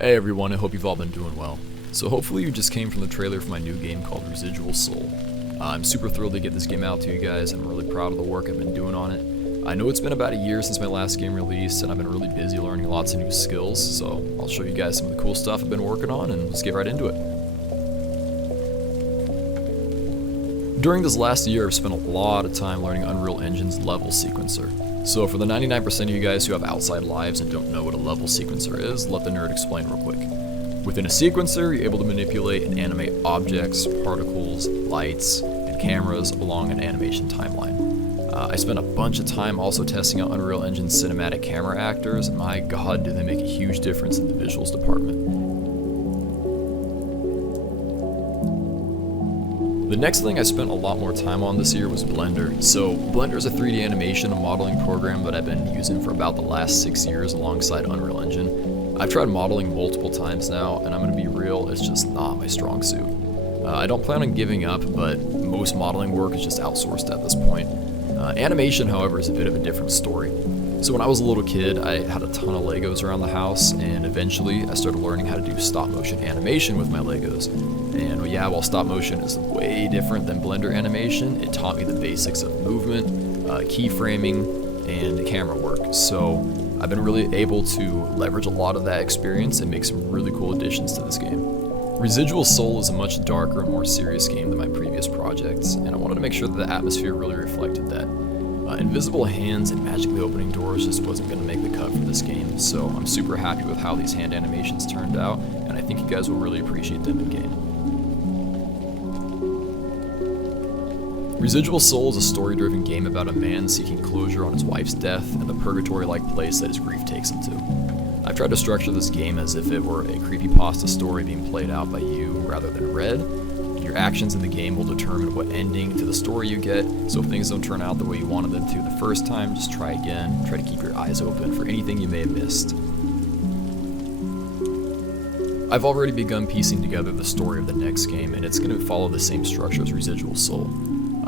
Hey everyone, I hope you've all been doing well. So hopefully you just came from the trailer for my new game called Residual Soul. I'm super thrilled to get this game out to you guys, and I'm really proud of the work I've been doing on it. I know it's been about a year since my last game released, and I've been really busy learning lots of new skills, so I'll show you guys some of the cool stuff I've been working on, and let's get right into it. During this last year, I've spent a lot of time learning Unreal Engine's level sequencer. So for the 99% of you guys who have outside lives and don't know what a level sequencer is, let the nerd explain real quick. Within a sequencer, you're able to manipulate and animate objects, particles, lights, and cameras along an animation timeline. I spent a bunch of time also testing out Unreal Engine's cinematic camera actors, and my god, do they make a huge difference in the visuals department. The next thing I spent a lot more time on this year was Blender. So Blender is a 3D animation and modeling program that I've been using for about the last 6 years alongside Unreal Engine. I've tried modeling multiple times now, and I'm going to be real, it's just not my strong suit. I don't plan on giving up, but most modeling work is just outsourced at this point. Animation, however, is a bit of a different story. So when I was a little kid, I had a ton of Legos around the house, and eventually I started learning how to do stop motion animation with my Legos. And yeah, while stop motion is way different than Blender animation, it taught me the basics of movement, keyframing, and camera work. So I've been really able to leverage a lot of that experience and make some really cool additions to this game. Residual Soul is a much darker and more serious game than my previous projects, and I wanted to make sure that the atmosphere really reflected that. Invisible hands and magically opening doors just wasn't going to make the cut for this game, so I'm super happy with how these hand animations turned out, and I think you guys will really appreciate them in-game. Residual Soul is a story-driven game about a man seeking closure on his wife's death and the purgatory-like place that his grief takes him to. I've tried to structure this game as if it were a creepypasta story being played out by you rather than read. Your actions in the game will determine what ending to the story you get, so if things don't turn out the way you wanted them to the first time, just try again. Try to keep your eyes open for anything you may have missed. I've already begun piecing together the story of the next game, and it's going to follow the same structure as Residual Soul.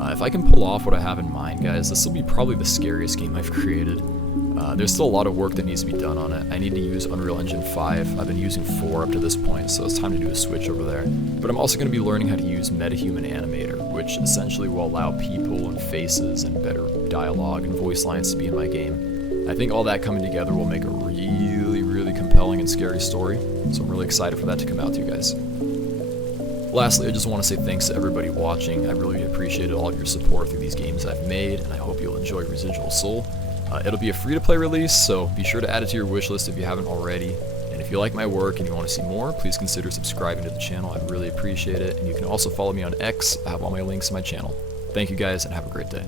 If I can pull off what I have in mind, guys, this will be probably the scariest game I've created. There's still a lot of work that needs to be done on it. I need to use Unreal Engine 5. I've been using 4 up to this point, so it's time to do a switch over there. But I'm also going to be learning how to use MetaHuman Animator, which essentially will allow people and faces and better dialogue and voice lines to be in my game. I think all that coming together will make a really compelling and scary story, so I'm really excited for that to come out to you guys. Lastly, I just want to say thanks to everybody watching. I really appreciated all of your support through these games I've made, and I hope you'll enjoy Residual Soul. It'll be a free-to-play release, so be sure to add it to your wishlist if you haven't already. And if you like my work and you want to see more, please consider subscribing to the channel. I'd really appreciate it. And you can also follow me on X. I have all my links in my channel. Thank you guys, and have a great day.